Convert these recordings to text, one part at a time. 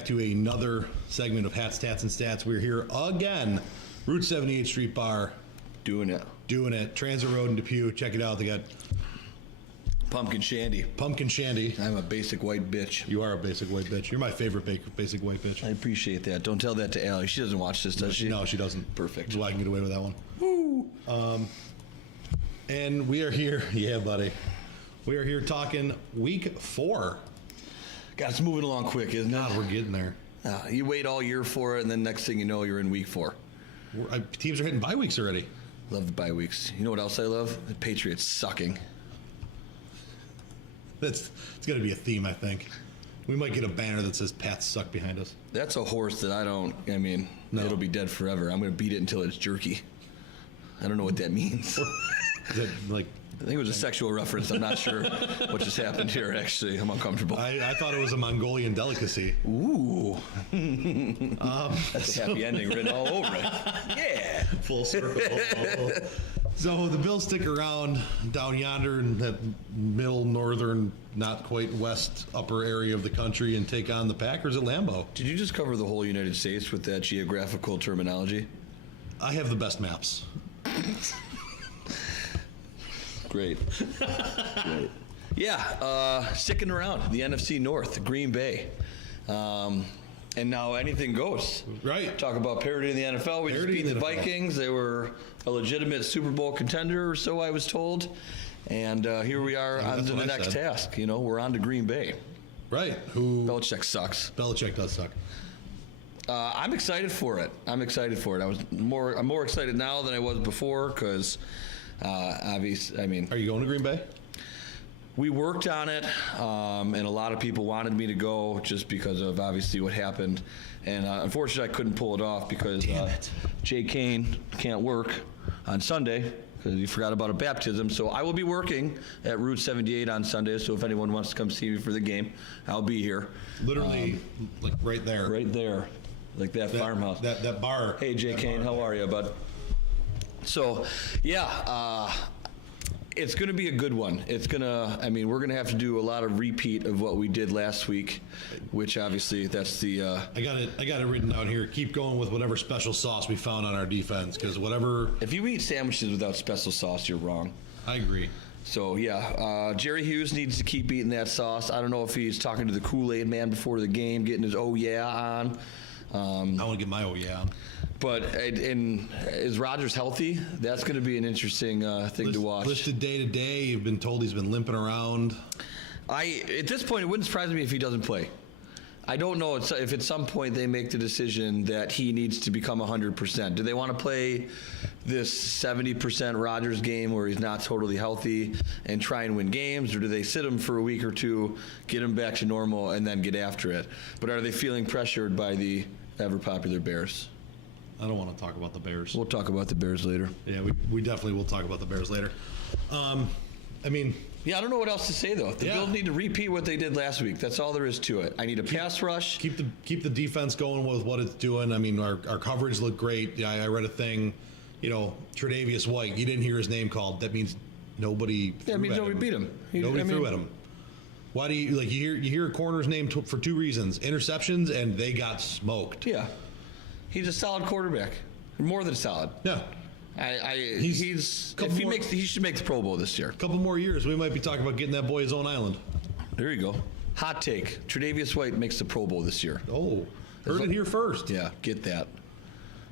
back to another segment of Hats, Tats, and Stats. We're here again, Route 78 Street Bar. Doing it. Transit Road in Depew. Check it out. They got Pumpkin Shandy. Pumpkin Shandy. I'm a basic white bitch. You are a basic white bitch. You're my favorite basic white bitch. I appreciate that. Don't tell that to Allie. She doesn't watch this, does she? No, she doesn't. Perfect. That's why I can get away with that one. Woo! And we are here. Yeah, buddy. We are here talking week 4. God, it's moving along quick, isn't it? God, we're getting there. You wait all year for it, and then next thing you know, you're in week 4. Teams are hitting bye weeks already. Love the bye weeks. You know what else I love? The Patriots sucking. It's going to be a theme, I think. We might get a banner that says Pats suck behind us. That's a horse that No. It'll be dead forever. I'm going to beat it until it's jerky. I don't know what that means. Is that like... I think it was a sexual reference. I'm not sure what just happened here, actually. I'm uncomfortable. I thought it was a Mongolian delicacy. Ooh. That's a happy ending written all over it. Yeah. Full circle. So the Bills stick around down yonder in that middle, northern, not quite west upper area of the country and take on the Packers at Lambeau. Did you just cover the whole United States with that geographical terminology? I have the best maps. Great. Yeah, sticking around, the NFC North, Green Bay. And now anything goes. Right. Talk about parity in the NFL. We just beat the Vikings. They were a legitimate Super Bowl contender, or so I was told. And here we are on to the next task. You know, we're on to Green Bay. Right. Who? Belichick sucks. Belichick does suck. I'm excited for it. I'm more excited now than I was before because, obviously, Are you going to Green Bay? we worked on it, and a lot of people wanted me to go just because of obviously what happened. And unfortunately, I couldn't pull it off because Jay Kane can't work on Sunday because he forgot about a baptism. So I will be working at Route 78 on Sunday. So if anyone wants to come see me for the game, I'll be here. Literally, like right there. Right there. Like that farmhouse. That bar. Hey, Jay Kane, how are you, bud? So, yeah, it's going to be a good one. We're going to have to do a lot of repeat of what we did last week, which obviously that's the... I got it written down here. Keep going with whatever special sauce we found on our defense, because whatever... If you eat sandwiches without special sauce, you're wrong. I agree. So, yeah, Jerry Hughes needs to keep eating that sauce. I don't know if he's talking to the Kool-Aid man before the game, getting his oh yeah on. I want to get my oh yeah on. But is Rodgers healthy? That's going to be an interesting thing to watch. Listed day to day. You've been told he's been limping around. At this point, it wouldn't surprise me if he doesn't play. I don't know if at some point they make the decision that he needs to become 100%. Do they want to play this 70% Rodgers game where he's not totally healthy and try and win games, or do they sit him for a week or two, get him back to normal, and then get after it? But are they feeling pressured by the ever-popular Bears? I don't want to talk about the Bears. We'll talk about the Bears later. Yeah, we definitely will talk about the Bears later. Yeah, I don't know what else to say, though. The Bills need to repeat what they did last week. That's all there is to it. I need a pass rush. Keep the defense going with what it's doing. I mean, our coverage looked great. Yeah, I read a thing, Tre'Davious White. You didn't hear his name called. That means nobody threw at him. Nobody beat him. Nobody threw at him. Why do you hear a corner's name for 2 reasons: interceptions, and they got smoked. Yeah, he's a solid quarterback, more than solid. Yeah, he should make the Pro Bowl this year. A couple more years, we might be talking about getting that boy his own island. There you go. Hot take: Tre'Davious White makes the Pro Bowl this year. Oh, heard it here first. Yeah, get that.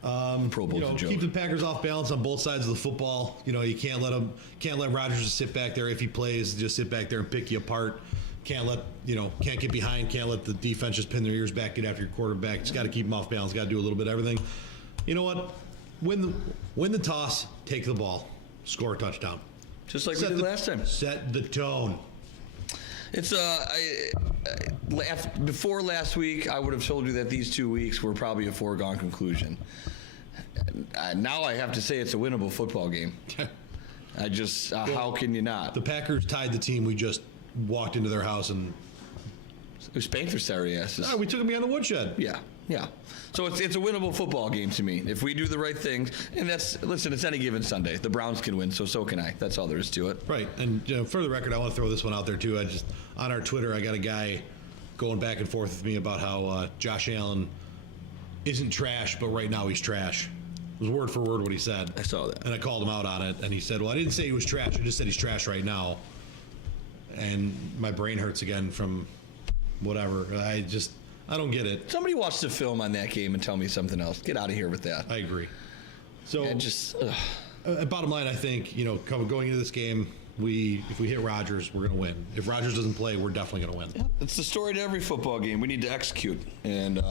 Pro Bowl's a joke. Keep the Packers off balance on both sides of the football. You can't let Rodgers just sit back there if he plays. Just sit back there and pick you apart. Can't get behind. Can't let the defense just pin their ears back, get after your quarterback. Just got to keep them off balance. Got to do a little bit of everything. You know what? Win the toss. Take the ball. Score a touchdown. Just like we did last time. Set the tone. It's before last week, I would have told you that these 2 weeks were probably a foregone conclusion. Now I have to say it's a winnable football game. How can you not? The Packers tied the team. We just walked into their house and we spanked their sorry asses. No, we took them behind the woodshed. Yeah. So it's a winnable football game to me if we do the right things. And it's any given Sunday. The Browns can win, so can I. That's all there is to it. Right. And for the record, I want to throw this one out there too. On our Twitter, I got a guy going back and forth with me about how Josh Allen isn't trash, but right now he's trash. It was word for word what he said. I saw that. And I called him out on it, and he said, well, I didn't say he was trash. I just said he's trash right now. And my brain hurts again from whatever. I don't get it. Somebody watch the film on that game and tell me something else. Get out of here with that. I agree. So And just, bottom line, I think, going into this game, if we hit Rodgers, we're going to win. If Rodgers doesn't play, we're definitely going to win. it's the story to every football game. We need to execute. And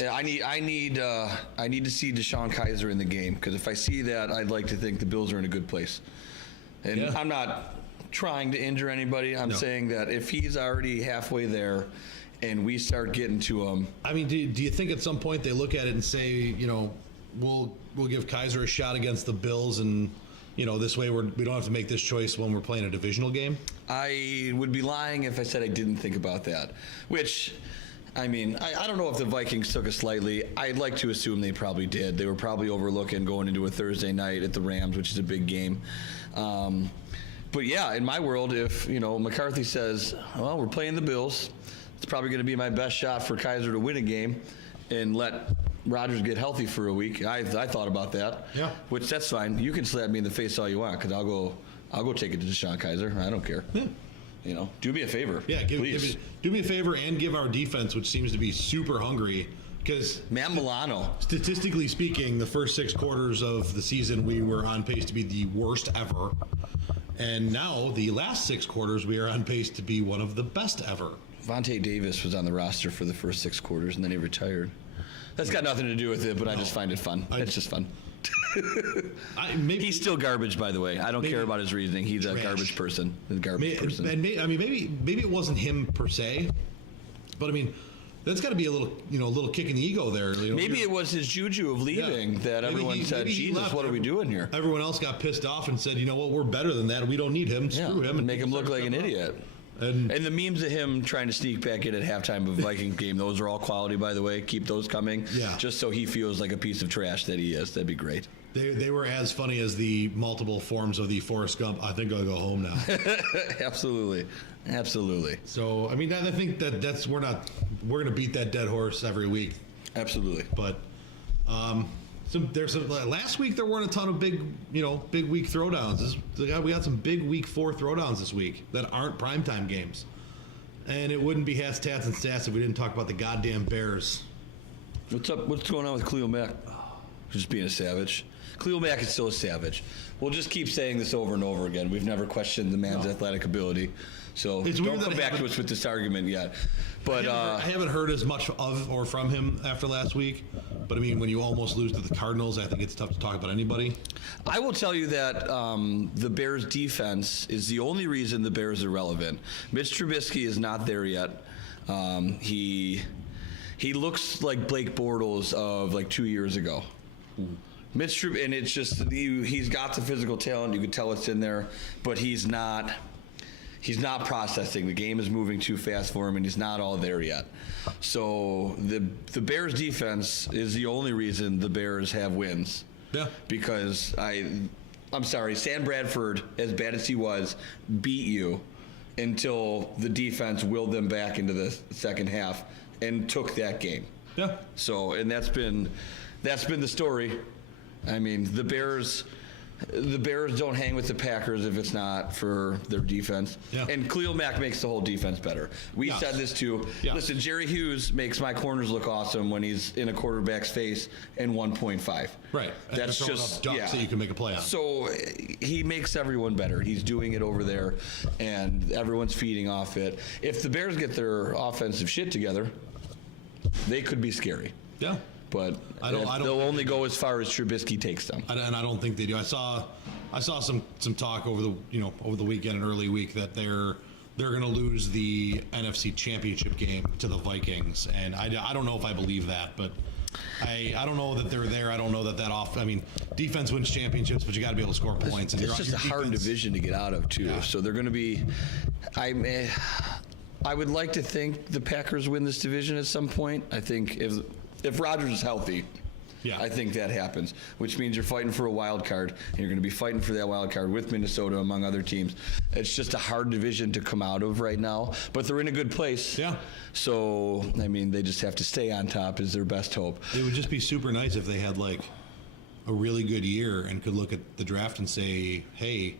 I need to see Deshaun Kaiser in the game, because if I see that, I'd like to think the Bills are in a good place. And Yeah. I'm not trying to injure anybody. I'm No. saying that if he's already halfway there and we start getting to him, I mean, do you think at some point they look at it and say, we'll give Kaiser a shot against the Bills, and this way we don't have to make this choice when we're playing a divisional game? I would be lying if I said I didn't think about that. Which, I mean, I don't know if the Vikings took us lightly. I'd like to assume they probably did. They were probably overlooking going into a Thursday night at the Rams, which is a big game. But yeah, in my world, if McCarthy says, well, we're playing the Bills, it's probably going to be my best shot for Kaiser to win a game and let Rodgers get healthy for a week. I thought about that. Yeah. Which, that's fine. You can slap me in the face all you want, because I'll go take it to Deshaun Kaiser. I don't care. Yeah. Do me a favor. Yeah, please. do me a favor and give our defense, which seems to be super hungry, because Matt Milano. statistically speaking, the first 6 quarters of the season, we were on pace to be the worst ever. And now, the last 6 quarters, we are on pace to be one of the best ever. Vontae Davis was on the roster for the first 6 quarters, and then he retired. That's got nothing to do with it, but I just find it fun. It's just fun. He's still garbage, by the way. I don't care about his reasoning. He's a garbage person. He's a garbage person. And maybe it wasn't him per se, but I mean, that's got to be a little kick in the ego there. Maybe it was his juju of leaving that Maybe everyone said, maybe he Jesus, left. what are we doing here? Everyone else got pissed off and said, you know what, we're better than that. We don't need him. Screw him. And make him look like an idiot. And And the memes of him trying to sneak back in at halftime of a Vikings game, those are all quality, by the way. Keep those coming. Yeah. Just so he feels like a piece of trash that he is. That'd be great. they were as funny as the multiple forms of the Forrest Gump. I think I'll go home now. Absolutely. Absolutely. So I mean, I think that's we're gonna beat that dead horse every week. Absolutely. But last week there weren't a ton of big week throwdowns. We got some big week 4 throwdowns this week that aren't primetime games. And it wouldn't be hats, tats, and stats if we didn't talk about the goddamn Bears. What's up? What's going on with Khalil Mack? Just being a savage. Khalil Mack is still a savage. We'll just keep saying this over and over again. We've never questioned the man's athletic ability. So It's weird don't that come I back to haven't- us with this argument yet. But I haven't heard as much of or from him after last week. But I mean, when you almost lose to the Cardinals, I think it's tough to talk about anybody. I will tell you that the Bears' defense is the only reason the Bears are relevant. Mitch Trubisky is not there yet. He looks like Blake Bortles of like 2 years ago. Mitch Trubisky, and it's just he's got the physical talent. You can tell it's in there, but he's not processing. The game is moving too fast for him, and he's not all there yet. So the Bears' defense is the only reason the Bears have wins. Yeah. Because I'm sorry, Sam Bradford, as bad as he was, beat you until the defense willed them back into the second half and took that game. Yeah. So, and that's been the story. I mean, the Bears don't hang with the Packers if it's not for their defense. Yeah. And Khalil Mack makes the whole defense better. We Yes. said this too. Yes. Listen, Jerry Hughes makes my corners look awesome when he's in a quarterback's face and 1.5. Right. And That's throwing just up dunks that you can make a play on. So he makes everyone better. He's doing it over there, and everyone's feeding off it. If the Bears get their offensive shit together, they could be scary. Yeah. But I don't they'll only go as far as Trubisky takes them. And I don't think they do. I saw some talk over the weekend and early week that they're going to lose the NFC Championship game to the Vikings, and I don't know if I believe that, but I don't know that they're there. I don't know that off. I mean, defense wins championships, but you got to be able to score points. And It's just a hard defense- division to get out of too. Yeah. So they're going to be. I would like to think the Packers win this division at some point. I think if Rodgers is healthy, Yeah. I think that happens, which means you're fighting for a wild card, and you're going to be fighting for that wild card with Minnesota, among other teams. It's just a hard division to come out of right now, but they're in a good place. Yeah. So, I mean, they just have to stay on top is their best hope. It would just be super nice if they had like a really good year and could look at the draft and say, hey,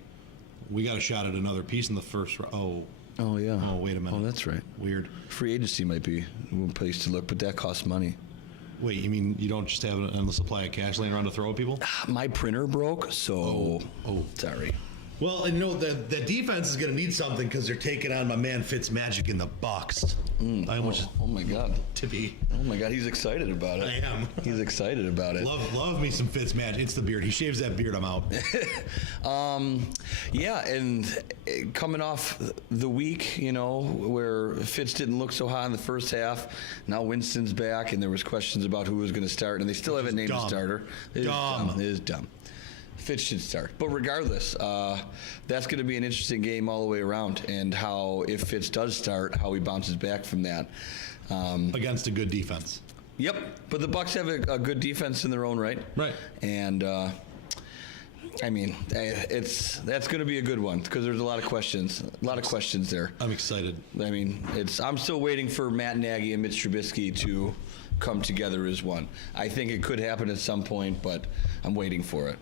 we got a shot at another piece in the first round. Oh, yeah. Oh, wait a minute. Oh, that's right. Weird. Free agency might be one place to look, but that costs money. Wait, you mean you don't just have an endless supply of cash laying around to throw at people? My printer broke, so sorry. Well, and the defense is going to need something because they're taking on my man Fitzmagic in the Bucks. I almost Oh my God. to be. Oh my God, he's excited about it. I am. He's excited about it. Love me some Fitzmagic. It's the beard. He shaves that beard. I'm out. Yeah, and coming off the week, where Fitz didn't look so hot in the first half, now Winston's back, and there was questions about who was going to start, and they still haven't named a dumb. starter. It is dumb. Fitz should start. But regardless, that's going to be an interesting game all the way around, and how, if Fitz does start, how he bounces back from that. Against a good defense. Yep, but the Bucks have a good defense in their own right. Right. And I mean, that's going to be a good one because there's a lot of questions there. I'm excited. I mean, I'm still waiting for Matt Nagy and Mitch Trubisky to come together as one. I think it could happen at some point, but I'm waiting for it.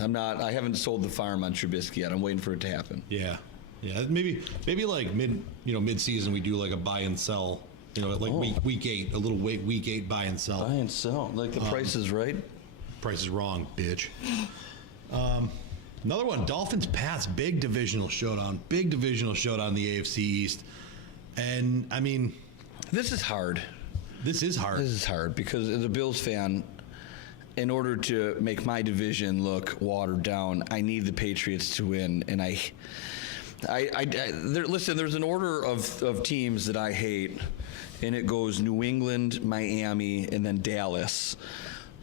I haven't sold the farm on Trubisky yet. I'm waiting for it to happen. Yeah. Maybe like mid-season we do like a buy and sell. Week 8, a little week 8 buy and sell. Buy and sell, like the price is right. Price is wrong, bitch. Another one, Dolphins Pats, big divisional showdown in the AFC East. And I mean, This is hard. this is hard. Because as a Bills fan, in order to make my division look watered down, I need the Patriots to win. And listen, there's an order of teams that I hate, and it goes New England, Miami, and then Dallas.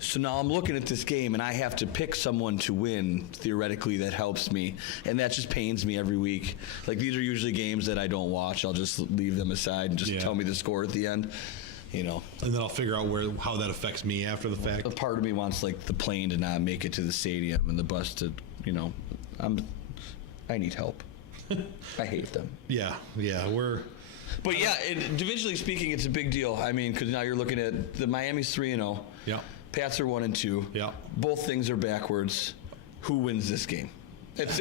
So now I'm looking at this game, and I have to pick someone to win, theoretically, that helps me. And that just pains me every week. Like, these are usually games that I don't watch. I'll just leave them aside and just tell me the score at the end. And then I'll figure out how that affects me after the fact. A part of me wants, like, the plane to not make it to the stadium and the bus to, I need help. I hate them. Yeah, But yeah, divisionally speaking, it's a big deal. I mean, because now you're looking at the Miami's 3-0. Yeah. Pats are 1-2. Yeah. Both things are backwards. Who wins this game? It's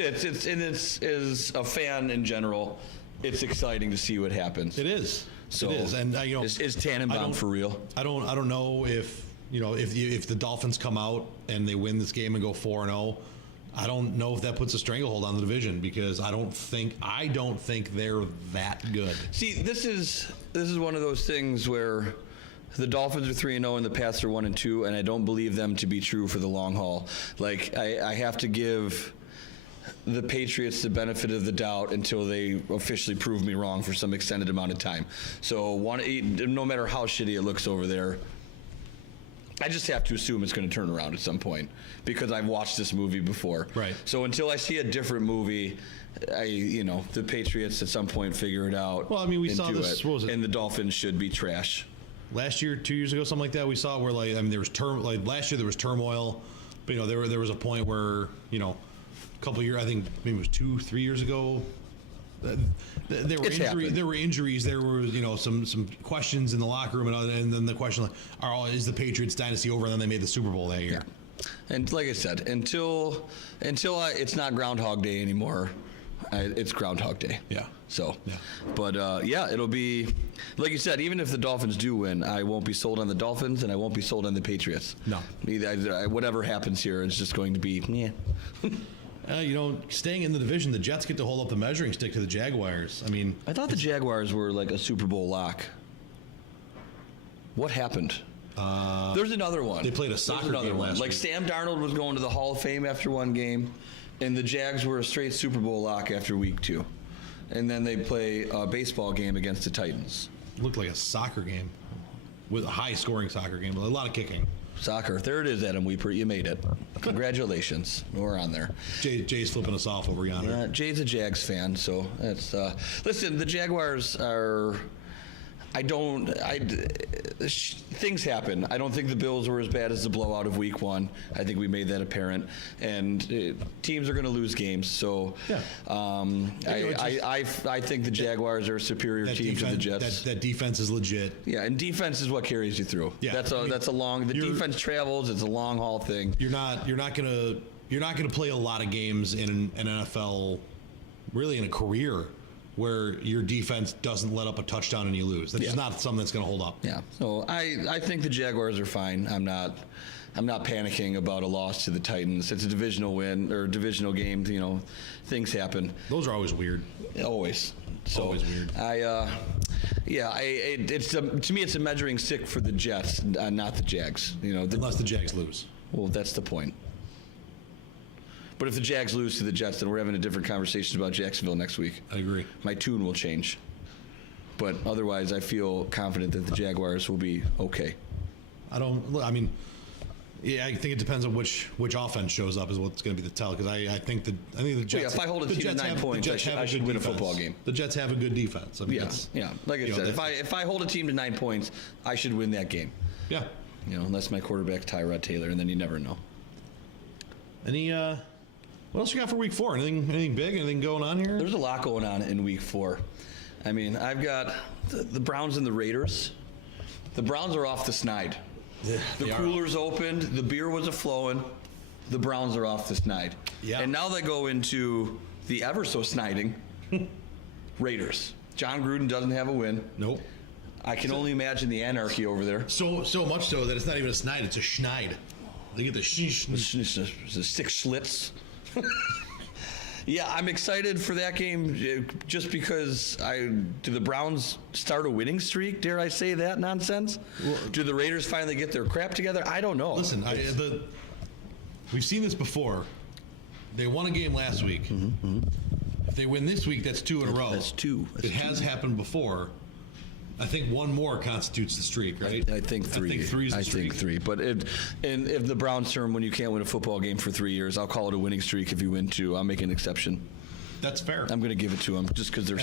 as a fan in general, it's exciting to see what happens. It is. So it is, and is Tannenbaum for real? I don't know if if the Dolphins come out and they win this game and go 4-0. I don't know if that puts a stranglehold on the division because I don't think they're that good. See, this is one of those things where the Dolphins are 3-0 and the Pats are 1-2, and I don't believe them to be true for the long haul. Like, I have to give the Patriots the benefit of the doubt until they officially prove me wrong for some extended amount of time. So no matter how shitty it looks over there, I just have to assume it's going to turn around at some point because I've watched this movie before. Right. So until I see a different movie, the Patriots at some point figure it out. Well, I mean, we saw this. What was it? And the Dolphins should be trash. Last year, 2 years ago, something like that, we saw where there was last year there was turmoil, but there was a point where a couple of years, I think maybe it was 2-3 years ago. There were injuries. There were some questions in the locker room, and then the question is the Patriots dynasty over? And then they made the Super Bowl that year. Yeah. And like I said, until it's not Groundhog Day anymore, it's Groundhog Day. Yeah. So, yeah. But it'll be like you said. Even if the Dolphins do win, I won't be sold on the Dolphins, and I won't be sold on the Patriots. No. Whatever happens here is just going to be staying in the division, the Jets get to hold up the measuring stick to the Jaguars. I mean, I thought the Jaguars were like a Super Bowl lock. What happened? There's another one. They played a soccer game last Like week. Sam Darnold was going to the Hall of Fame after one game, and the Jags were a straight Super Bowl lock after week 2. And then they play a baseball game against the Titans. It looked like a soccer game, with a high-scoring soccer game, with a lot of kicking. Soccer. There it is, Adam Weeper. You made it. Congratulations. We're on there. Jay's flipping us off over yonder. Jay's a Jags fan, so that's... listen, the Jaguars are... Things happen. I don't think the Bills were as bad as the blowout of Week 1. I think we made that apparent. And teams are going to lose games. So Yeah. I think the Jaguars are a superior team to the Jets. That defense is legit. Yeah, and defense is what carries you through. Yeah, that's a long. The defense travels. It's a long haul thing. You're not gonna play a lot of games in an NFL, really in a career, where your defense doesn't let up a touchdown and you lose. That's just not something that's going to hold up. Yeah. So I think the Jaguars are fine. I'm not panicking about a loss to the Titans. It's a divisional win or divisional game. You know, things happen. Those are always weird. Always. So Always weird. To me, it's a measuring stick for the Jets, not the Jags. You know, Unless the Jags lose. well, that's the point. But if the Jags lose to the Jets, then we're having a different conversation about Jacksonville next week. I agree. My tune will change. But otherwise, I feel confident that the Jaguars will be okay. I think it depends on which offense shows up is what's going to be the tell. Because I think the Jets. If I hold a team to 9 points, I should win a football game. The Jets have a good defense. I mean, Yeah. Like I said, if I hold a team to 9 points, I should win that game. Yeah. You know, unless my quarterback's Tyrod Taylor, and then you never know. What else you got for Week 4? Anything big? Anything going on here? There's a lot going on in Week 4. I mean, I've got the Browns and the Raiders. The Browns are off the snide. The cooler's opened. The beer was a-flowing. The Browns are off the snide. Yeah. And now they go into the ever-so-sniding Raiders. John Gruden doesn't have a win. Nope. I can only imagine the anarchy over there. So much so that it's not even a snide, it's a schneid. They get the sheesh. The 6 Schlitz. Yeah, I'm excited for that game just because do the Browns start a winning streak? Dare I say that nonsense? Do the Raiders finally get their crap together? I don't know. Listen, we've seen this before. They won a game last week. Mm-hmm. If they win this week, that's 2 in a row. That's 2. It has happened before. I think one more constitutes the streak, right? I think 3. I think 3 is the streak. I think 3. But if the Browns term, when you can't win a football game for 3 years, I'll call it a winning streak. If you win 2, I'll make an exception. That's fair. I'm going to give it to them just because they're,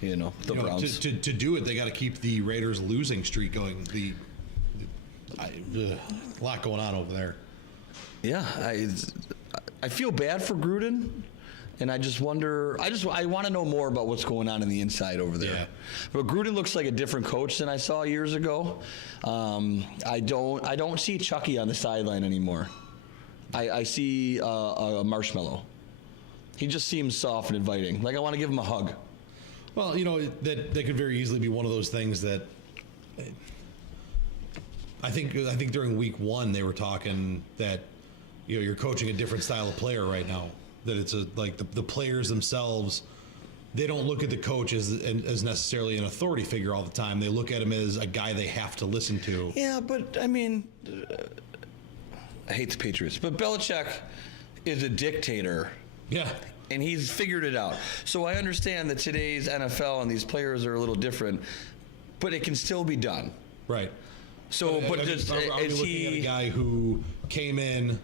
the Browns. To do it, they got to keep the Raiders losing streak going. A lot going on over there. Yeah, I feel bad for Gruden. And I just wonder. I want to know more about what's going on in the inside over there. Yeah. But Gruden looks like a different coach than I saw years ago. I don't see Chucky on the sideline anymore. I see a marshmallow. He just seems soft and inviting. Like I want to give him a hug. Well, that could very easily be one of those things that. I think during Week 1 they were talking that you're coaching a different style of player right now. That it's the players themselves, they don't look at the coach as necessarily an authority figure all the time. They look at him as a guy they have to listen to. Yeah, but I mean, I hate the Patriots, but Belichick is a dictator. Yeah. And he's figured it out. So I understand that today's NFL and these players are a little different, but it can still be done. Right. So, are we looking at a guy who came in?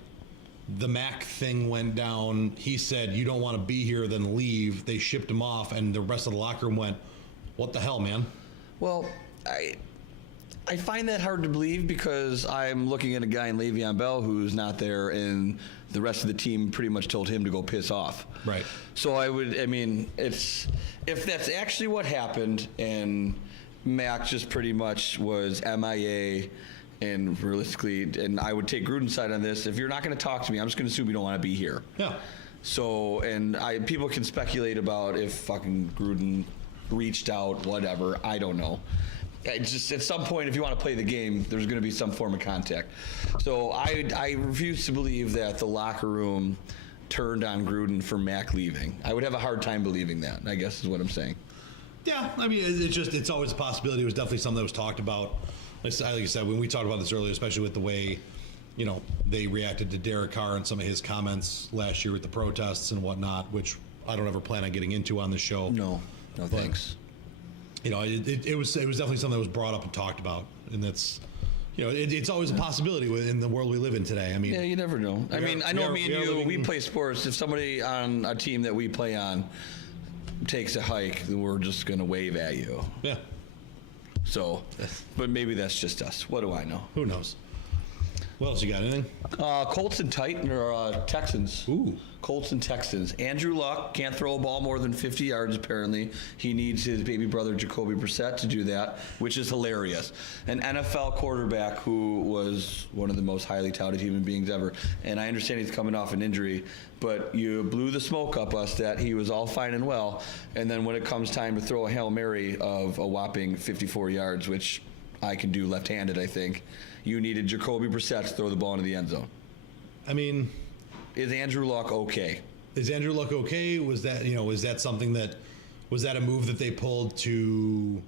The Mac thing went down. He said, "You don't want to be here, then leave." They shipped him off, and the rest of the locker room went, "What the hell, man?" Well, I find that hard to believe because I'm looking at a guy in Le'Veon Bell who's not there, and the rest of the team pretty much told him to go piss off. Right. So if that's actually what happened, and Mac just pretty much was MIA. And realistically, and I would take Gruden's side on this. If you're not going to talk to me, I'm just going to assume you don't want to be here. Yeah. So, people can speculate about if fucking Gruden reached out, whatever. I don't know. Just at some point, if you want to play the game, there's going to be some form of contact. So I refuse to believe that the locker room turned on Gruden for Mac leaving. I would have a hard time believing that, I guess is what I'm saying. Yeah, I mean, it's always a possibility. It was definitely something that was talked about. Like I said, when we talked about this earlier, especially with the way, they reacted to Derek Carr and some of his comments last year with the protests and whatnot, which I don't ever plan on getting into on the show. No, thanks. It was definitely something that was brought up and talked about, and that's, it's always a possibility in the world we live in today. I mean, yeah, you never know. I know me and you, we play sports. If somebody on a team that we play on takes a hike, then we're just going to wave at you. Yeah. So, but maybe that's just us. What do I know? Who knows? What else you got? Anything? Colts and Texans. Ooh. Colts and Texans. Andrew Luck can't throw a ball more than 50 yards, apparently. He needs his baby brother, Jacoby Brissett, to do that, which is hilarious. An NFL quarterback who was one of the most highly touted human beings ever. And I understand he's coming off an injury, but you blew the smoke up us that he was all fine and well. And then when it comes time to throw a Hail Mary of a whopping 54 yards, which I can do left-handed, I think, you needed Jacoby Brissett to throw the ball into the end zone. I mean, Is Andrew Luck okay? is Andrew Luck okay? Was that is that something that was that a move that they pulled to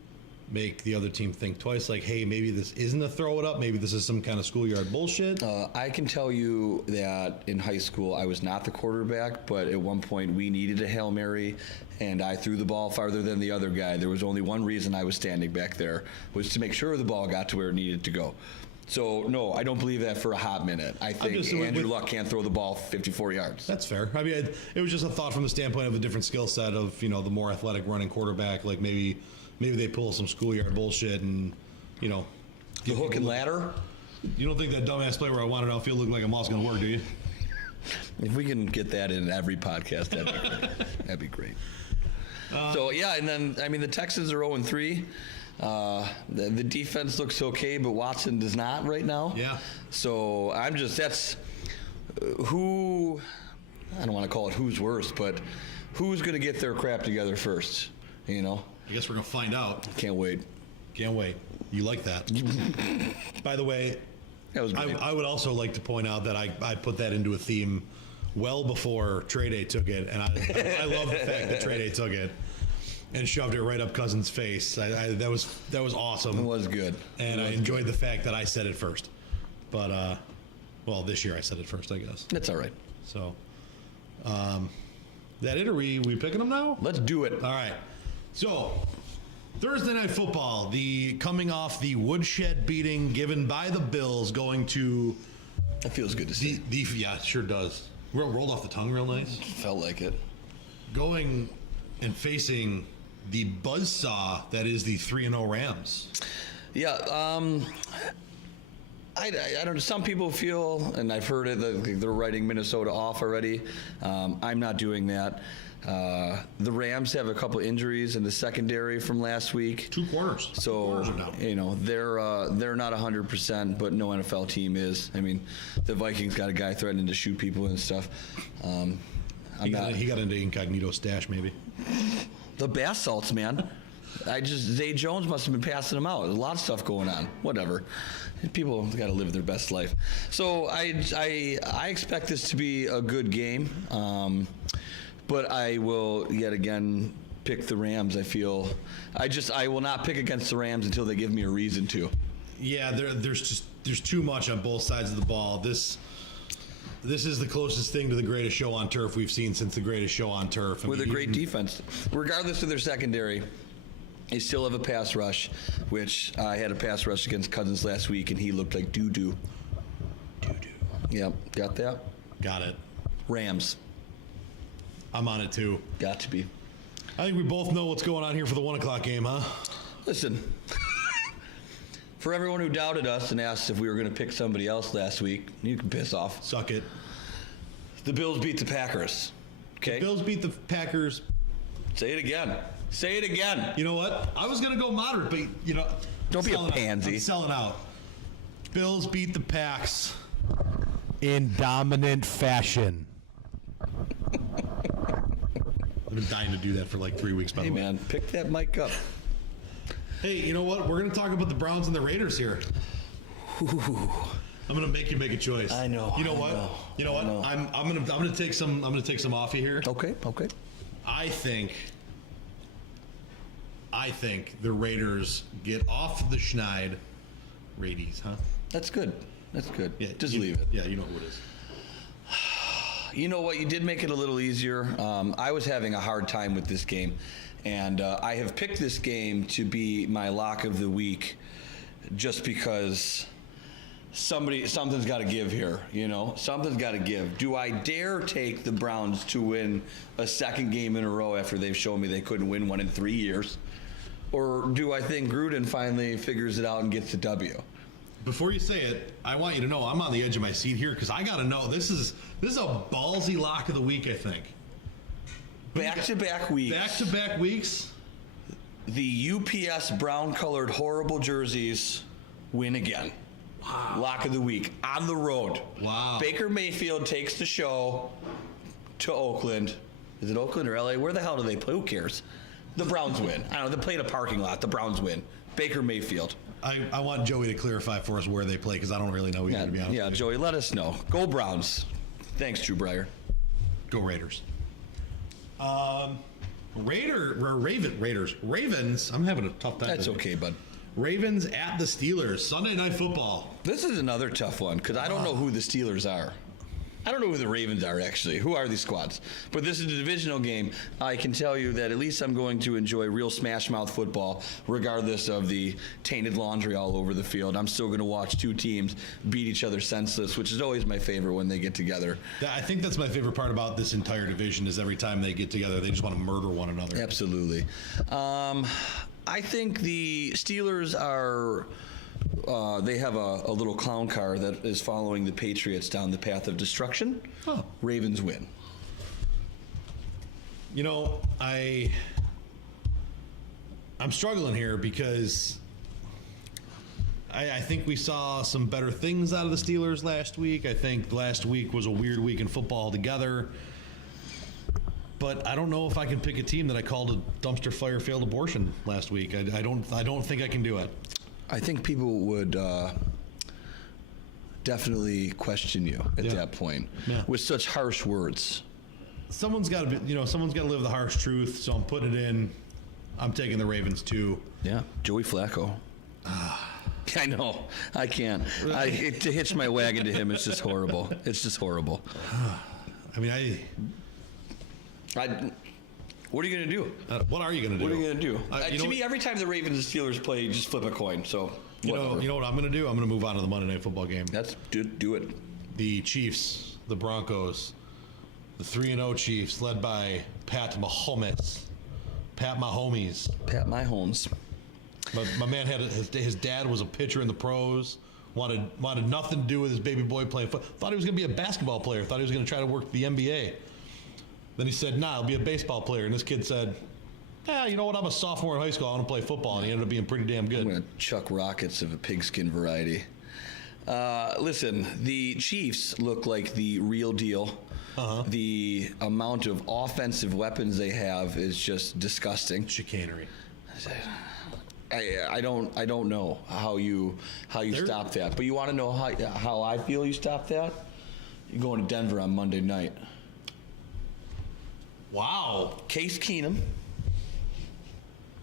make the other team think twice? Like, hey, maybe this isn't a throw it up. Maybe this is some kind of schoolyard bullshit. I can tell you that in high school, I was not the quarterback, but at one point we needed a Hail Mary, and I threw the ball farther than the other guy. There was only one reason I was standing back there, was to make sure the ball got to where it needed to go. So, no, I don't believe that for a hot minute. I think just- Andrew Luck can't throw the ball 54 yards. That's fair. I mean, it was just a thought from the standpoint of a different skill set of the more athletic running quarterback. Like maybe they pull some schoolyard bullshit and The hook and ladder? You don't think that dumbass play where I wanted outfield looked like a mouse going to work, do you? If we can get that in every podcast, that'd be great. That'd be great. So, yeah, and then, I mean, the Texans are 0-3. The defense looks okay, but Watson does not right now. Yeah. So that's who, I don't want to call it who's worse, but who's going to get their crap together first, I guess we're going to find out. Can't wait. Can't wait. You like that. By the way, That was great. I would also like to point out that I put that into a theme well before Trey Day took it, and I love the fact that Trey Day took it and shoved it right up Cousins' face. That was awesome. It was good. And I enjoyed the fact that I said it first. But well, this year I said it first, I guess. That's all right. So, that it? Are we picking them now? Let's do it. All right. So, Thursday Night Football, coming off the woodshed beating given by the Bills, going to That feels good to see. yeah, it sure does. Rolled off the tongue real nice. Felt like it. Going and facing the buzzsaw that is the 3-0 Rams. Yeah, I don't know. Some people feel, and I've heard it, that they're writing Minnesota off already. I'm not doing that. The Rams have a couple injuries in the secondary from last week. Two corners. So, Corners are down. they're not 100%, but no NFL team is. I mean, the Vikings got a guy threatening to shoot people and stuff. He got into incognito stash, maybe. The bath salts, man. Zay Jones must have been passing them out. There's a lot of stuff going on. Whatever. People got to live their best life. So I expect this to be a good game. But I will yet again pick the Rams. I will not pick against the Rams until they give me a reason to. Yeah, there's too much on both sides of the ball. This is the closest thing to the greatest show on turf we've seen since the greatest show on turf. With a great defense. Regardless of their secondary, they still have a pass rush, which I had a pass rush against Cousins last week, and he looked like doo-doo. Doo-doo. Yep, got that? Got it. Rams. I'm on it too. Got to be. I think we both know what's going on here for the 1 o'clock game, huh? Listen, for everyone who doubted us and asked if we were going to pick somebody else last week, you can piss off. Suck it. The Bills beat the Packers. Okay? Bills beat the Packers. Say it again. Say it again. You know what? I was going to go moderate, but, Don't be a selling out. pansy. I'm selling out. Bills beat the Packs. In dominant fashion. I've been dying to do that for like 3 weeks, by Hey, the way. man, pick that mic up. Hey, you know what? We're going to talk about the Browns and the Raiders here. Ooh. I'm going to make you make a choice. I know. You know I what? know, You know I what? know. I'm going to take some off you here. Okay. I think the Raiders get off the schneid. Radies, huh? That's good. Yeah, Just leave it. Yeah, you know who it is. You know what? You did make it a little easier. I was having a hard time with this game, and I have picked this game to be my lock of the week just because something's got to give here, Something's got to give. Do I dare take the Browns to win a second game in a row after they've shown me they couldn't win one in 3 years? Or do I think Gruden finally figures it out and gets the W? Before you say it, I want you to know I'm on the edge of my seat here because I got to know this is a ballsy lock of the week. I think Back-to-back weeks. back-to-back weeks. The UPS brown-colored horrible jerseys win again. Wow. Lock of the week on the road. Wow. Baker Mayfield takes the show to Oakland. Is it Oakland or LA? Where the hell do they play? Who cares? The Browns win. I don't know. They play in a parking lot. The Browns win. Baker Mayfield. I want Joey to clarify for us where they play because I don't really know either, to be honest. Yeah, with you. Joey, let us know. Go Browns. Thanks, Drew Breyer. Go Raiders. Ravens. I'm having a tough time. That's today. okay, bud. Ravens at the Steelers. Sunday Night Football. This is another tough one because I don't know who the Steelers are. I don't know who the Ravens are, actually. Who are these squads? But this is a divisional game. I can tell you that at least I'm going to enjoy real smash-mouth football, regardless of the tainted laundry all over the field. I'm still going to watch two teams beat each other senseless, which is always my favorite when they get together. I think that's my favorite part about this entire division is every time they get together, they just want to murder one another. Absolutely. I think the Steelers are... they have a little clown car that is following the Patriots down the path of destruction. Oh. Ravens win. You know, I'm struggling here because I think we saw some better things out of the Steelers last week. I think last week was a weird week in football altogether. But I don't know if I can pick a team that I called a dumpster fire failed abortion last week. I don't think I can do it. I think people would definitely question you at that point with such harsh words. Someone's got to live the harsh truth. So I'm putting it in. I'm taking the Ravens too. Yeah, Joey Flacco. I know. I can't. To hitch my wagon to him is just horrible. It's just horrible. I mean, What are you going to do? what are you going to do? What are you going to do? You To know me, every time the Ravens and Steelers play, just flip a coin. So You know what I'm going to do? I'm going to move on to the Monday Night Football game. That's do it. The Chiefs, the Broncos, the 3-0 Chiefs, led by Pat Mahomes. Pat Pat Mahomes. My man had his dad was a pitcher in the pros. Wanted nothing to do with his baby boy playing football. Thought he was going to be a basketball player. Thought he was going to try to work the NBA. Then he said, "Nah, I'll be a baseball player." And this kid said, you know what? I'm a sophomore in high school. I want to play football. And he ended up being pretty damn good. I'm going to chuck rockets of a pigskin variety. Listen, the Chiefs look like the real deal. Uh-huh. The amount of offensive weapons they have is just disgusting. Chicanery. I don't know how you stop that. But you want to know how I feel you stop that? You're going to Denver on Monday night. Wow. Case Keenum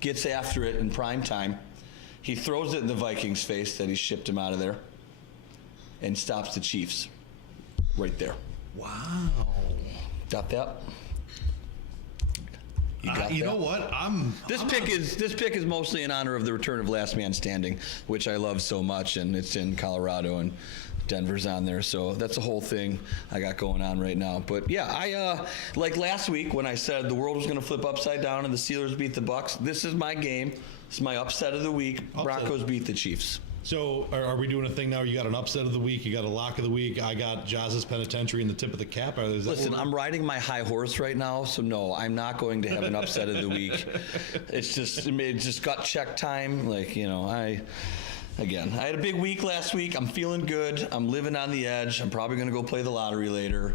gets after it in prime time. He throws it in the Vikings' face that he shipped him out of there and stops the Chiefs right there. Wow. Got that? You got You that? know what? This pick is mostly in honor of the return of Last Man Standing, which I love so much, and it's in Colorado, and Denver's on there, so that's a whole thing I got going on right now. But yeah, I like last week when I said the world was going to flip upside down and the Steelers beat the Bucks. This is my game. This is my upset of the week. Broncos beat the Chiefs. So are we doing a thing now? You got an upset of the week. You got a lock of the week. I got Jazz's Penitentiary in the tip of the cap. Listen, I'm riding my high horse right now, so no, I'm not going to have an upset of the week. It's just gut check time. Like, I had a big week last week. I'm feeling good. I'm living on the edge. I'm probably going to go play the lottery later.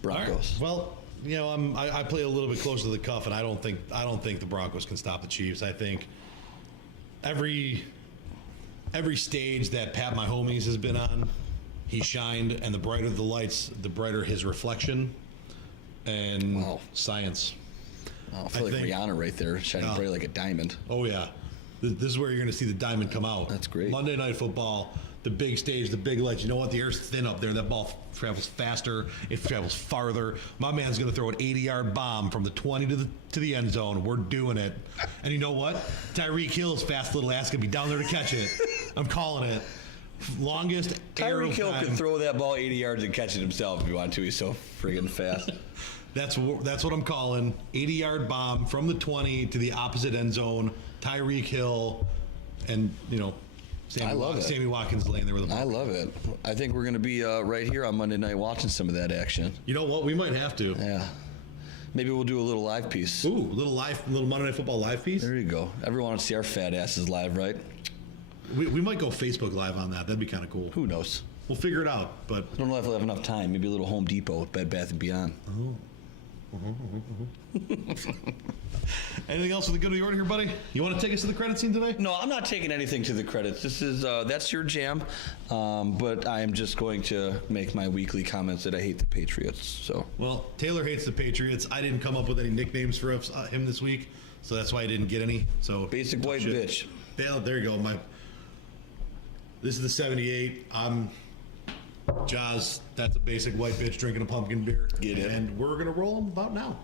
Broncos. Well, I play a little bit closer to the cuff, and I don't think the Broncos can stop the Chiefs. I think every stage that Pat Mahomes has been on, he shined, and the brighter the lights, the brighter his reflection. And science. I feel like Rihanna right there, shining bright like a diamond. Oh yeah, this is where you're going to see the diamond come out. That's great. Monday Night Football, the big stage, the big lights. You know what? The air's thin up there. That ball travels faster. It travels farther. My man's going to throw an 80-yard bomb from the 20 to the end zone. We're doing it. And you know what? Tyreek Hill's fast little ass going to be down there to catch it. I'm calling it. Longest Tyreek Hill could throw that ball 80 yards and catch it himself if he wanted to. He's so friggin' fast. That's what I'm calling 80-yard bomb from the 20 to the opposite end zone. Tyreek Hill, and I love it. Sammy Watkins laying there with a ball. I love it. I think we're going to be right here on Monday night watching some of that action. You know what? We might have to. Yeah. Maybe we'll do a little live piece. Ooh, little Monday Night Football live piece. There you go. Everyone wants to see our fat asses live, right? We might go Facebook Live on that. That'd be kind of cool. Who knows? We'll figure it out. But I don't know if we'll have enough time. Maybe a little Home Depot, Bed Bath & Beyond. Anything else for the good of the order here, buddy? You want to take us to the credit scene today? No, I'm not taking anything to the credits. This is that's your jam, but I am just going to make my weekly comments that I hate the Patriots. So Well, Taylor hates the Patriots. I didn't come up with any nicknames for him this week, so that's why I didn't get any. So basic white bitch. Yeah, there you go. This is the 78. I'm Jaws. That's a basic white bitch drinking a pumpkin beer. Get it. And we're gonna roll them about now.